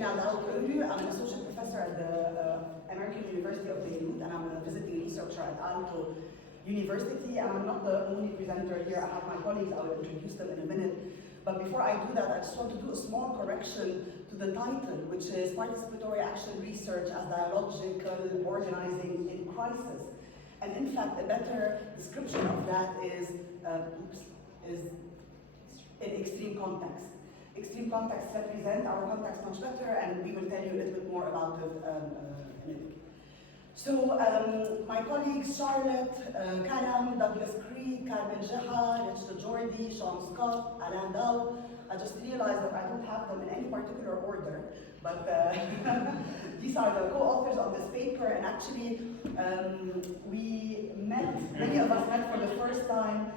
Daouk-Öyry. I'm an associate professor at the American University of Beirut, and I'm a visiting researcher at Aalto University. And I'm not the only presenter here. I have my colleagues. I will introduce them in a minute. But before I do that, I just want to do a small correction to the title, which is Participatory Action Research as Dialogical Organizing in Crisis. And in fact, a better description of that is in extreme context. Extreme contexts represent our context much better, and we will tell you a little bit more about it in a minute. So my colleagues Charlotte, Kalam, Douglas Creed, Carmen Jeha, Richard Jordi, Sean Scott, Alain Dow. I just realized that I don't have them in any particular order, but these are the co-authors of this paper, and actually many of us met for the first time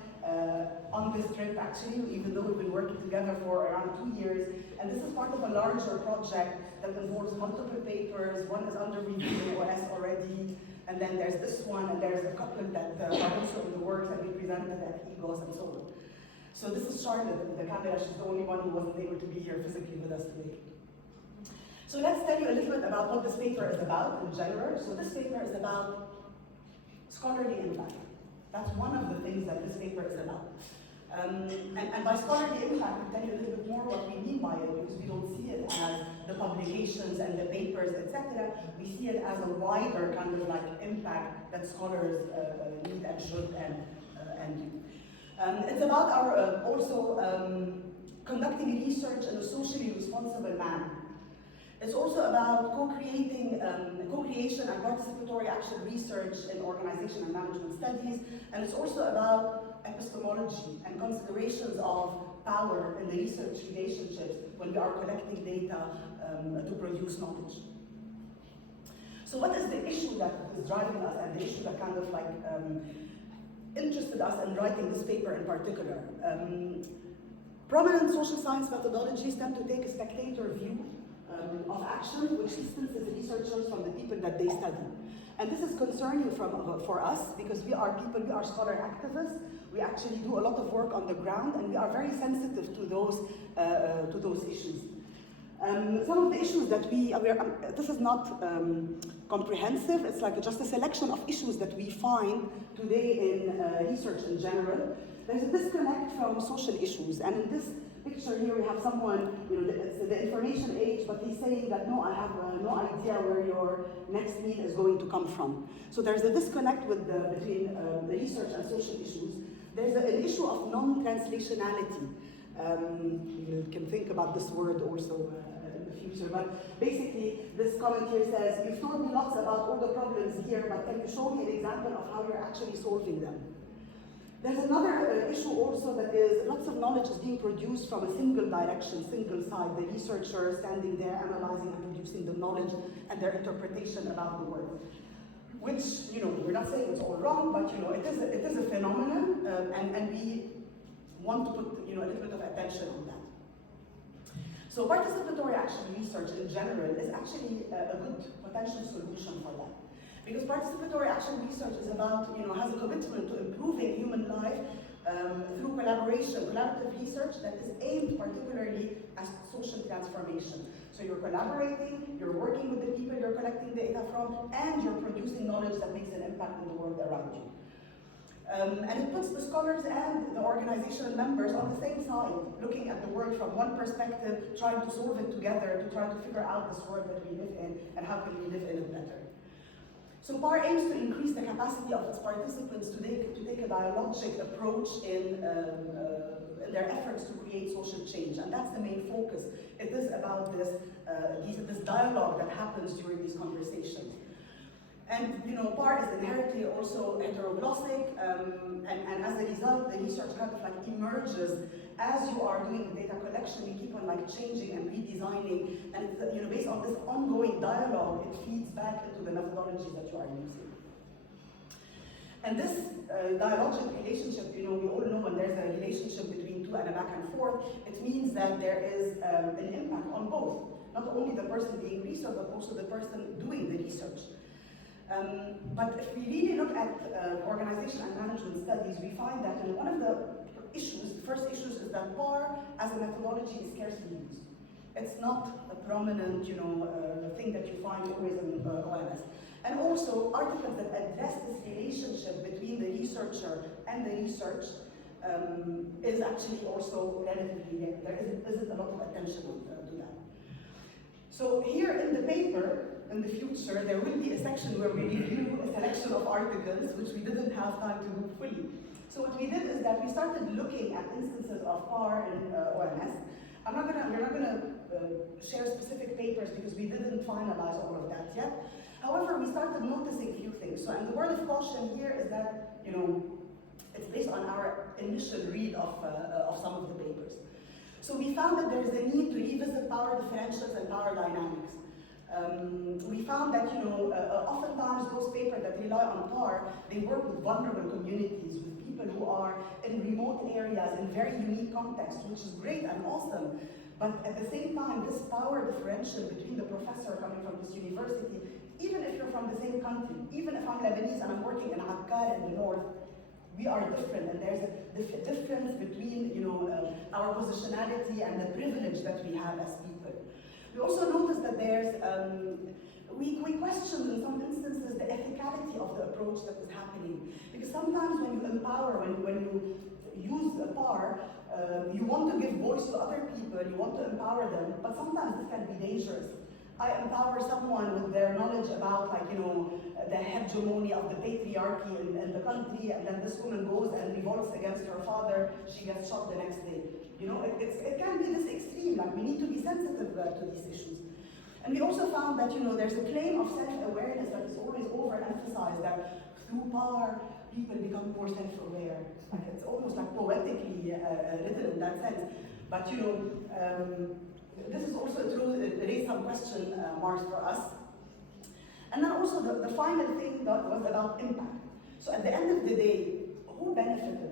on this trip, actually, even though we've been working together for around 2 years. And this is part of a larger project that involves multiple papers. One is under review OS already, and then there's this one, and there's a couple that are also in the works that we presented at EGOS and so on. So this is Charlotte, the camera. She's the only one who wasn't able to be here physically with us today. So let's tell you a little bit about what this paper is about in general. So this paper is about scholarly impact. That's one of the things that this paper is about. And by scholarly impact, we'll tell you a little bit more what we mean by it, because we don't see it as the publications and the papers, etc. We see it as a wider kind of like impact that scholars need and should and do. It's about our conducting research in a socially responsible manner. It's also about co-creation and participatory action research in organization and management studies, and it's also about epistemology and considerations of power in the research relationships when we are collecting data to produce knowledge. So what is the issue that is driving us, and the issue that kind of like interested us in writing this paper in particular? Prominent social science methodologies tend to take a spectator view of action, which distances researchers from the people that they study. And this is concerning for us, because we are scholar activists. We actually do a lot of work on the ground, and we are very sensitive to those issues. Some of the issues that this is not comprehensive, it's like just a selection of issues that we find today in research in general. There's a disconnect from social issues, and in this picture here we have someone, it's the information age, but he's saying that no, I have no idea where your next meal is going to come from. So there's a disconnect between the research and social issues. There's an issue of non-translationality. You can think about this word also in the future, but basically this comment here says, you've told me lots about all the problems here, but can you show me an example of how you're actually solving them? There's another issue also, that is lots of knowledge is being produced from a single direction, single side, the researcher standing there analyzing and producing the knowledge and their interpretation about the world. Which, we're not saying it's all wrong, but it is a phenomenon, and we want to put a little bit of attention on that. So participatory action research in general is actually a good potential solution for that. Because participatory action research is about, has a commitment to improving human life through collaborative research that is aimed particularly at social transformation. So you're collaborating, you're working with the people you're collecting data from, and you're producing knowledge that makes an impact in the world around you. And it puts the scholars and the organizational members on the same side, looking at the world from one perspective, trying to solve it together, to try to figure out this world that we live in, and how can we live in it better. So PAR aims to increase the capacity of its participants to take a dialogic approach in their efforts to create social change, and that's the main focus. It is about this dialogue that happens during these conversations. And PAR is inherently also heteroglossic, and as a result, the research kind of like emerges as you are doing the data collection. You keep on like changing and redesigning, and it's, based on this ongoing dialogue, it feeds back into the methodologies that you are using. And this dialogic relationship, we all know when there's a relationship between two and a back and forth, it means that there is an impact on both, not only the person being researched, but also the person doing the research. But if we really look at organization and management studies, we find that one of the first issues is that PAR as a methodology is scarcely used. It's not a prominent, thing that you find always in OMS. And also, articles that address this relationship between the researcher and the research is actually also relatively rare. There isn't a lot of attention to that. So here in the paper, in the future, there will be a section where we review a selection of articles, which we didn't have time to do fully. So what we did is that we started looking at instances of PAR in OMS. We're not gonna share specific papers because we didn't finalize all of that yet. However, we started noticing a few things. So, and the word of caution here is that, it's based on our initial read of some of the papers. So we found that there is a need to revisit power differentials and power dynamics. We found that, oftentimes those papers that rely on PAR, they work with vulnerable communities, with people who are in remote areas, in very unique contexts, which is great and awesome. But at the same time, this power differential between the professor coming from this university, even if you're from the same country, even if I'm Lebanese and I'm working in Akkar in the north, we are different, and there's a difference between, our positionality and the privilege that we have as people. We also noticed that there's, we questioned in some instances the ethicality of the approach that is happening. Because sometimes when you empower, when you use a PAR, you want to give voice to other people, you want to empower them, but sometimes this can be dangerous. I empower someone with their knowledge about, the hegemony of the patriarchy in the country, and then this woman goes and revolts against her father, she gets shot the next day. It can be this extreme, we need to be sensitive to these issues. And we also found that, there's a claim of self-awareness that is always overemphasized, that through PAR, people become more self-aware. It's almost poetically written in that sense. But, this is also raised some question marks for us. And then also the final thing that was about impact. So at the end of the day, who benefited?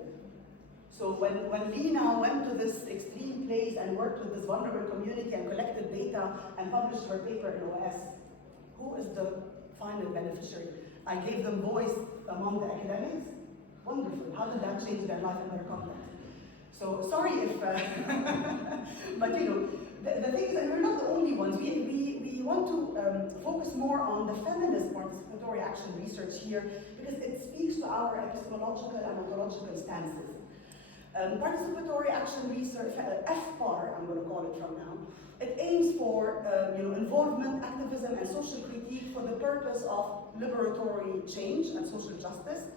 So when Lina went to this extreme place and worked with this vulnerable community and collected data and published her paper in OS, who is the final beneficiary? I gave them voice among the academics. Wonderful. How did that change their life and their context? So sorry if, but the thing is that we're not the only ones. We want to focus more on the feminist participatory action research here because it speaks to our epistemological and ontological stances. Participatory action research, FPAR, I'm going to call it from now, it aims for involvement, activism, and social critique for the purpose of liberatory change and social justice.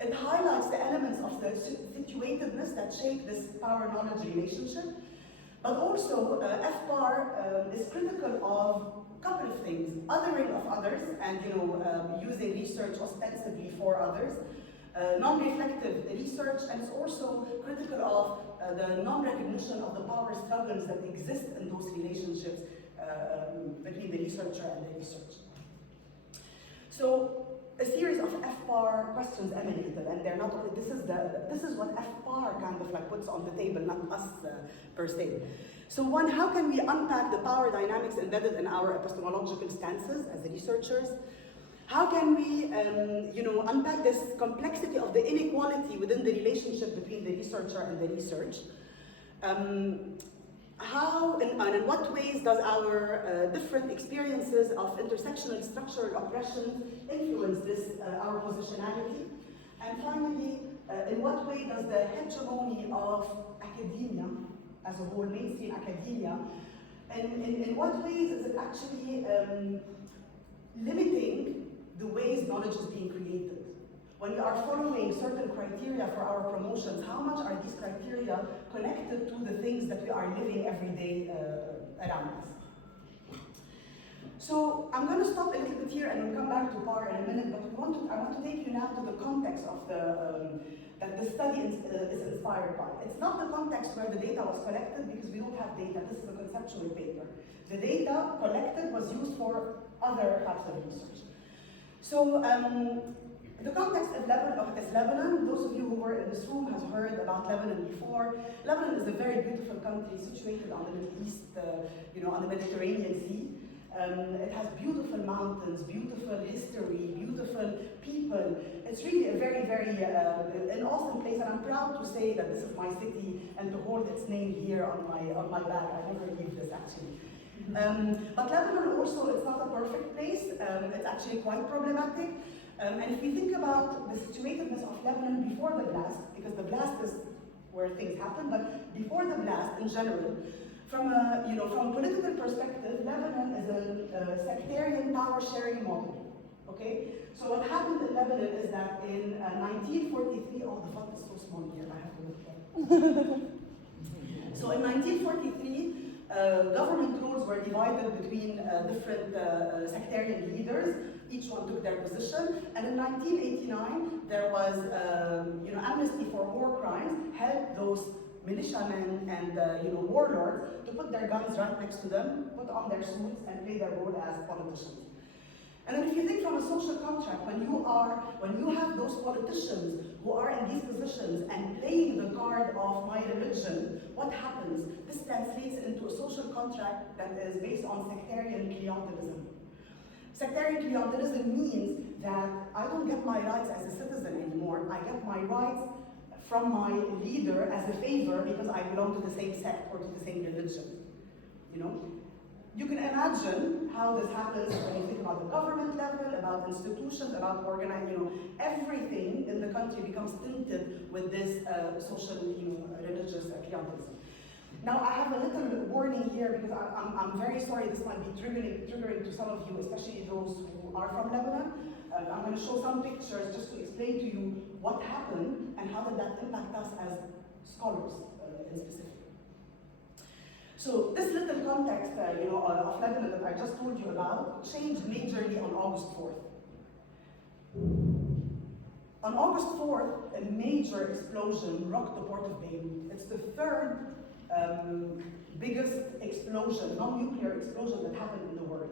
It highlights the elements of the situatedness that shape this power-knowledge relationship. But also, FPAR is critical of a couple of things: othering of others, and using research ostensibly for others, non-reflective research, and it's also critical of the non-recognition of the power struggles that exist in those relationships between the researcher and the research. So a series of FPAR questions emanated, and they're not only, this is what FPAR kind of puts on the table, not us per se. So one, how can we unpack the power dynamics embedded in our epistemological stances as researchers? How can we, unpack this complexity of the inequality within the relationship between the researcher and the research? How and in what ways does our different experiences of intersectional structural oppression influence this, our positionality? And finally, in what way does the hegemony of academia as a whole, mainstream academia, and in what ways is it actually limiting the ways knowledge is being created? When we are following certain criteria for our promotions, how much are these criteria connected to the things that we are living every day around us? So I'm going to stop a little bit here and we'll come back to PAR in a minute, but I want to take you now to the context of that the study is inspired by. It's not the context where the data was collected, because we don't have data. This is a conceptual paper. The data collected was used for other types of research. So the context of Lebanon, those of you who were in this room has heard about Lebanon before. Lebanon is a very beautiful country situated on the Middle East, on the Mediterranean Sea. It has beautiful mountains, beautiful history, beautiful people. It's really a very, very an awesome place, and I'm proud to say that this is my city and to hold its name here on my back. I never leave this actually. But Lebanon also, it's not a perfect place. It's actually quite problematic. And if we think about the situatedness of Lebanon before the blast, because the blast is where things happen, but before the blast in general, from a political perspective, Lebanon is a sectarian power-sharing model. Okay, so what happened in Lebanon is that in 1943, oh, the font is so small here, I have to look at it. So in 1943, government rules were divided between different sectarian leaders. Each one took their position, and in 1989 there was amnesty for war crimes, helped those militiamen and warlords to put their guns right next to them, put on their suits, and play their role as politicians. And then if you think from a social contract, when you have those politicians who are in these positions and playing the card of my religion, what happens? This translates into a social contract that is based on sectarian clientelism. Sectarian clientelism means that I don't get my rights as a citizen anymore. I get my rights from my leader as a favor because I belong to the same sect or to the same religion. You can imagine how this happens when you think about the government level, about institutions, about organizing, everything in the country becomes tinted with this social, religious clientelism. Now, I have a little warning here because I'm very sorry this might be triggering to some of you, especially those who are from Lebanon. I'm going to show some pictures just to explain to you what happened and how did that impact us as scholars in specific. So this little context of Lebanon that I just told you about changed majorly on August 4th. On August 4th, a major explosion rocked the port of Beirut. It's the third biggest explosion, non-nuclear explosion that happened in the world.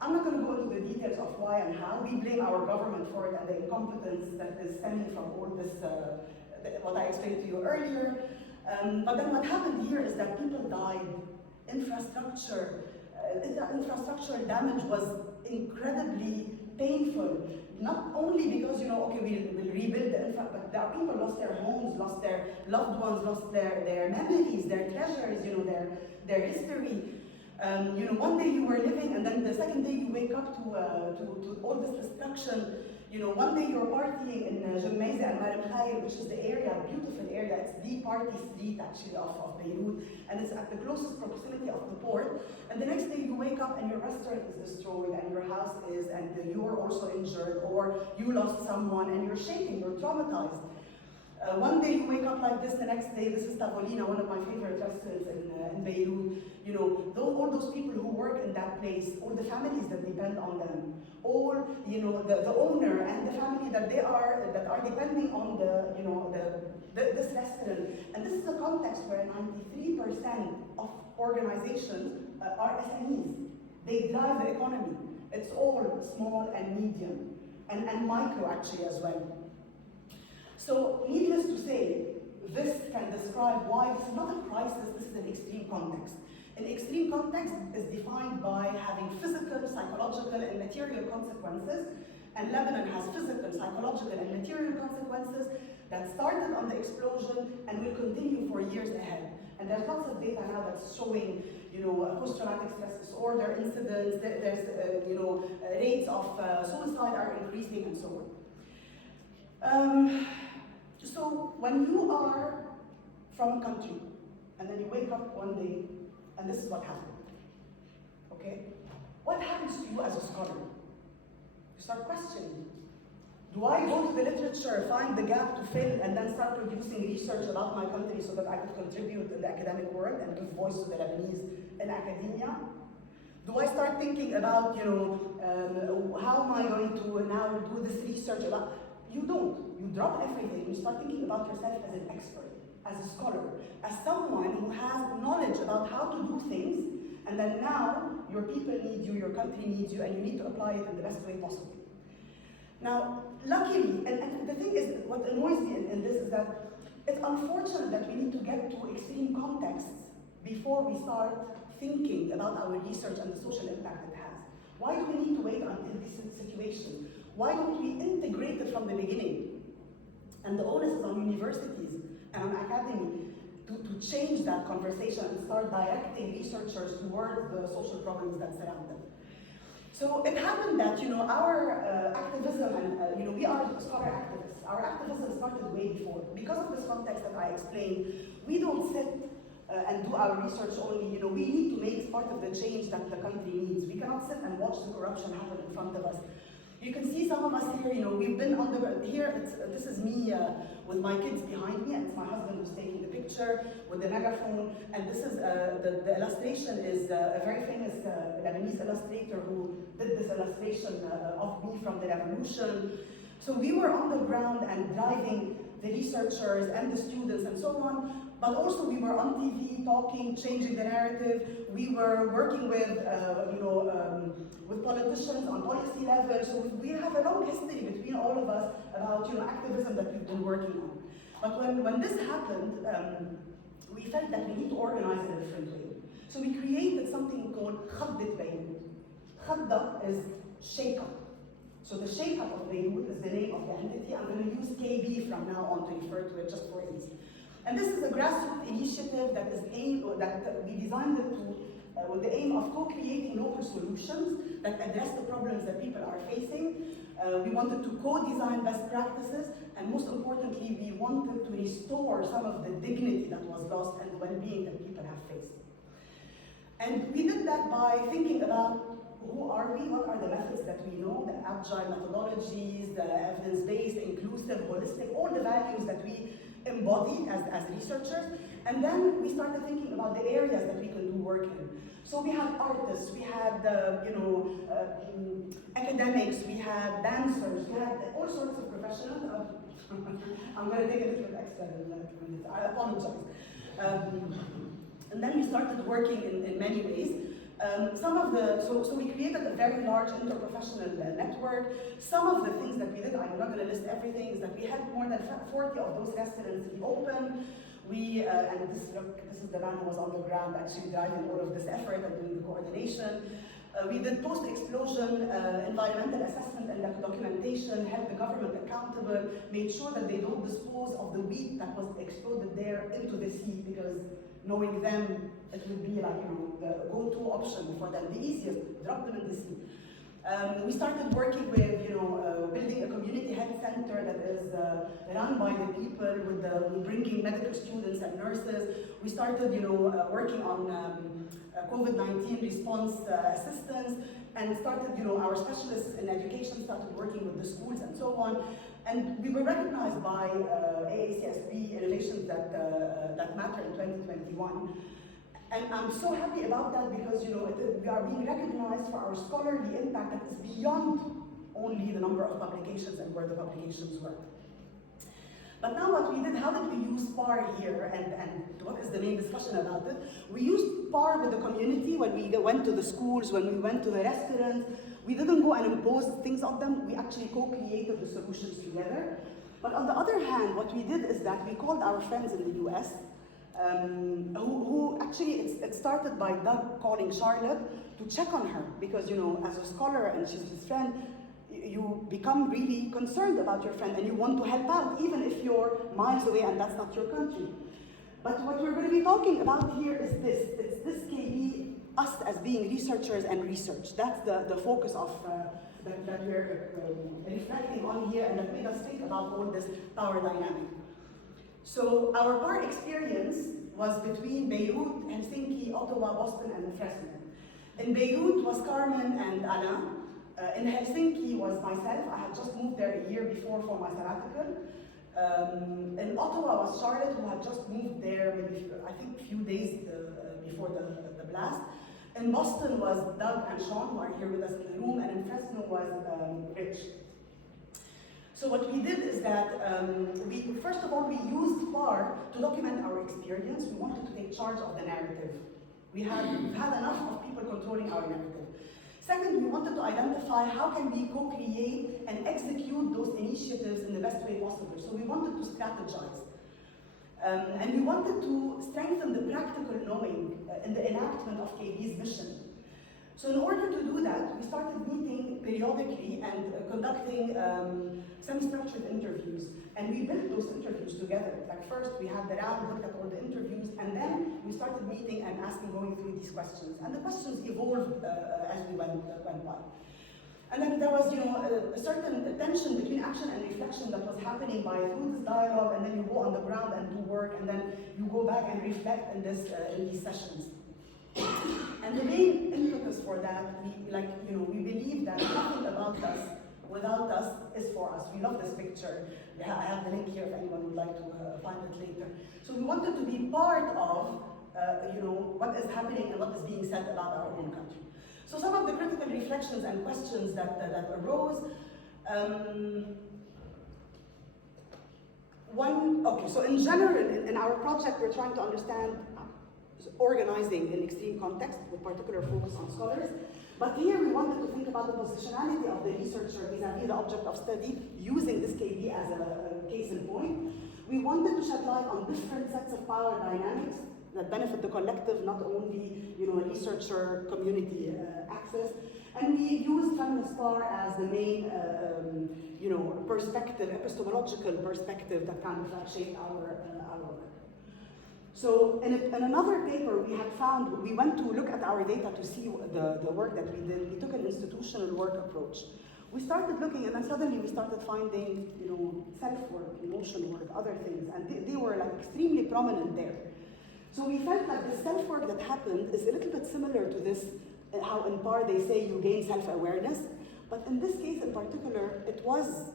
I'm not going to go into the details of why and how. We blame our government for it and the incompetence that is stemming from all this, what I explained to you earlier. But then what happened here is that people died. Infrastructural damage was incredibly painful. Not only because, we'll rebuild the infrastructure, but there are people lost their homes, lost their loved ones, lost their memories, their treasures, their history. One day you were living, and then the second day you wake up to all this destruction. One day you're partying in Jemmaize and Marem Khair, which is the area, beautiful area. It's the party street actually of Beirut, and it's at the closest proximity of the port. And the next day you wake up and your restaurant is destroyed, and your house is, and you are also injured, or you lost someone and you're shaking, you're traumatized. One day you wake up like this, the next day, this is Tavolina, one of my favorite restaurants in Beirut. All those people who work in that place, all the families that depend on them, all the owner and the family that are depending on this restaurant. And this is a context where 93% of organizations are SMEs. They drive the economy. It's all small and medium, and micro actually as well. So, needless to say, this can describe why this is not a crisis, this is an extreme context. An extreme context is defined by having physical, psychological, and material consequences, and Lebanon has physical, psychological, and material consequences that started on the explosion and will continue for years ahead. And there's lots of data now that's showing, post-traumatic stress disorder incidents, there's, rates of suicide are increasing, and so on. So when you are from a country, and then you wake up one day, and this is what happened, okay? What happens to you as a scholar? You start questioning. Do I go to the literature, find the gap to fill, and then start producing research about my country so that I could contribute in the academic world and give voice to the Lebanese in academia? Do I start thinking about, how am I going to now do this research about? You don't. You drop everything. You start thinking about yourself as an expert, as a scholar, as someone who has knowledge about how to do things, and then now your people need you, your country needs you, and you need to apply it in the best way possible. Now, luckily, and the thing is, what annoys me in this is that it's unfortunate that we need to get to extreme contexts before we start thinking about our research and the social impact it has? Why do we need to wait until this situation? Why don't we integrate it from the beginning? And the onus is on universities and on academy to change that conversation and start directing researchers towards the social problems that surround them. So it happened that, our activism, and we are scholar activists. Our activism started way before. Because of this context that I explained, we don't sit and do our research only. We need to make part of the change that the country needs. We cannot sit and watch the corruption happen in front of us. You can see some of us here, we've been on the, here, this is me with my kids behind me, and it's my husband who's taking the picture with the megaphone, and this is, the illustration is a very famous Lebanese illustrator who did this illustration of me from the revolution. So we were on the ground and driving the researchers and the students and so on, but also we were on TV talking, changing the narrative. We were working with, with politicians on policy level. So we have a long history between all of us about, activism that we've been working on. But when this happened, we felt that we need to organize in a different way. So we created something called Khaddat Beirut. Khadda is shake up. So the shake up of Beirut is the name of the entity. I'm going to use KB from now on to refer to it just for ease. And this is a grassroots initiative that we designed it to, with the aim of co-creating local solutions that address the problems that people are facing. We wanted to co-design best practices, and most importantly, we wanted to restore some of the dignity that was lost and well-being that people have faced. And we did that by thinking about who are we, what are the methods that we know, the agile methodologies, the evidence-based, inclusive, holistic, all the values that we embodied as researchers. And then we started thinking about the areas that we can do work in. So we had artists, we had academics, we had dancers, we had all sorts of professionals. I'm going to take a little bit extra in minutes. I apologize. And then we started working in many ways. So we created a very large interprofessional network. Some of the things that we did, I'm not going to list everything, is that we had more than 40 of those restaurants be open. And this is the man who was on the ground actually driving all of this effort and doing the coordination. We did post-explosion environmental assessment and documentation, held the government accountable, made sure that they don't dispose of the wheat that was exploded there into the sea, because knowing them, it would be like, the go-to option for them, the easiest, drop them in the sea. We started working with, building a community health center that is run by the people, with bringing medical students and nurses. We started, working on COVID-19 response assistance, and started, our specialists in education started working with the schools and so on. And we were recognized by AACSB Innovations that Matter in 2021. And I'm so happy about that because, we are being recognized for our scholarly impact that is beyond only the number of publications and where the publications were. But now what we did, how did we use PAR here, and what is the main discussion about it? We used PAR with the community when we went to the schools, when we went to the restaurants. We didn't go and impose things on them, we actually co-created the solutions together. But on the other hand, what we did is that we called our friends in the US, who actually, it started by Doug calling Charlotte to check on her, because as a scholar and she's his friend, you become really concerned about your friend and you want to help out, even if you're miles away and that's not your country. But what we're going to be talking about here is this. It's this KB, us as being researchers and research. That's the focus of that we're reflecting on here, and that made us think about all this power dynamic. So our PAR experience was between Beirut, Helsinki, Ottawa, Boston, and Fresno. In Beirut was Carmen and Alain. In Helsinki was myself. I had just moved there a year before for my sabbatical. In Ottawa was Charlotte, who had just moved there maybe, I think, a few days before the blast. In Boston was Doug and Sean, who are here with us in the room, and in Fresno was Rich. So what we did is that, first of all, we used PAR to document our experience. We wanted to take charge of the narrative. We've had enough of people controlling our narrative. Second, we wanted to identify how can we co-create and execute those initiatives in the best way possible. So we wanted to strategize. And we wanted to strengthen the practical knowing in the enactment of KB's mission. So in order to do that, we started meeting periodically and conducting semi-structured interviews. And we built those interviews together. Like first we had the round, looked at all the interviews, and then we started meeting and going through these questions. And the questions evolved as we went by. And then there was, a certain tension between action and reflection that was happening through this dialogue, and then you go on the ground and do work, and then you go back and reflect in these sessions. And the main impetus for that, we believe that nothing about us without us is for us. We love this picture. I have the link here if anyone would like to find it later. So we wanted to be part of, what is happening and what is being said about our own country. So some of the critical reflections and questions that arose. So in general, in our project, we're trying to understand organizing in extreme context with particular focus on scholars. But here we wanted to think about the positionality of the researcher vis-a-vis the object of study, using this KB as a case in point. We wanted to shed light on different sets of power dynamics that benefit the collective, not only researcher community access. And we used feminist power as the main perspective, epistemological perspective that kind of shaped our work. So in another paper we had found, we went to look at our data to see the work that we did. We took an institutional work approach. We started looking, and then suddenly we started finding, self-work, emotion work, other things, and they were extremely prominent there. So we felt like the self-work that happened is a little bit similar to this, how in PAR they say you gain self-awareness, but in this case in particular, it was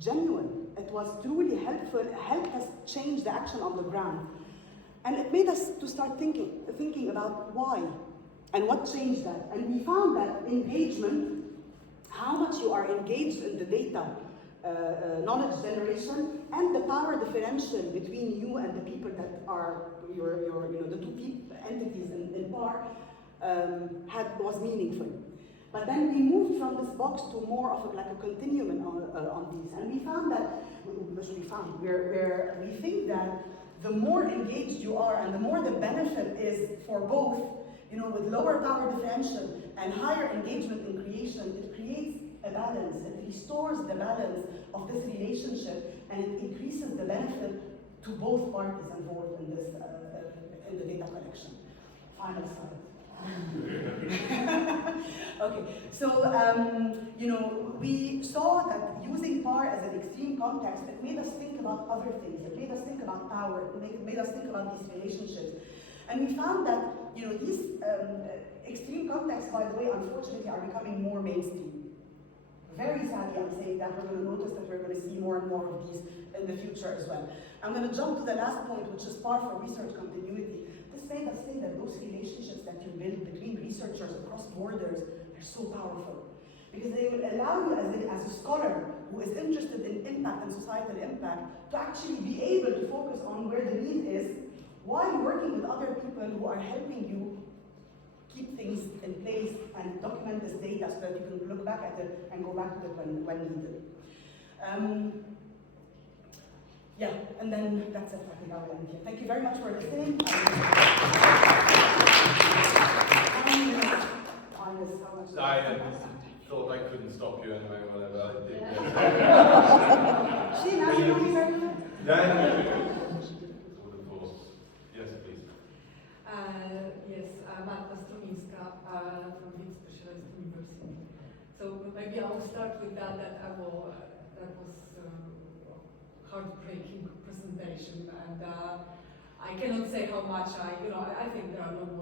genuine. It was truly helpful, it helped us change the action on the ground. And it made us to start thinking about why and what changed that. And we found that engagement, how much you are engaged in the data, knowledge generation, and the power differential between you and the people that are the two entities in PAR was meaningful. But then we moved from this box to more of a continuum on these, and we found that we think that the more engaged you are and the more the benefit is for both, with lower power differential and higher engagement in creation, it creates a balance. It restores the balance of this relationship, and it increases the benefit to both parties involved in this in the data collection. Final slide. Okay, so we saw that using PAR as an extreme context, it made us think about other things. It made us think about power. It made us think about these relationships, and we found that these extreme contexts, by the way, unfortunately, are becoming more mainstream. Very sadly, I'm saying that we're going to notice that we're going to see more and more of these in the future as well. I'm going to jump to the last point, which is PAR for research continuity. This made us think that those relationships that you build between researchers across borders are so powerful, because they will allow you as a scholar who is interested in impact and societal impact to actually be able to focus on where the need is while working with other people who are helping you keep things in place and document this data so that you can look back at it and go back to it when needed. Yeah, and then that's it. I think I will end here. Thank you very much for listening. I thought I couldn't stop you anyway, whatever I did. She now you know me very well. Yes, please. Yes, I'm Anna Struminska from Leeds Specialized University. So maybe I will start with that that was heartbreaking presentation, and I cannot say how much I think there are no more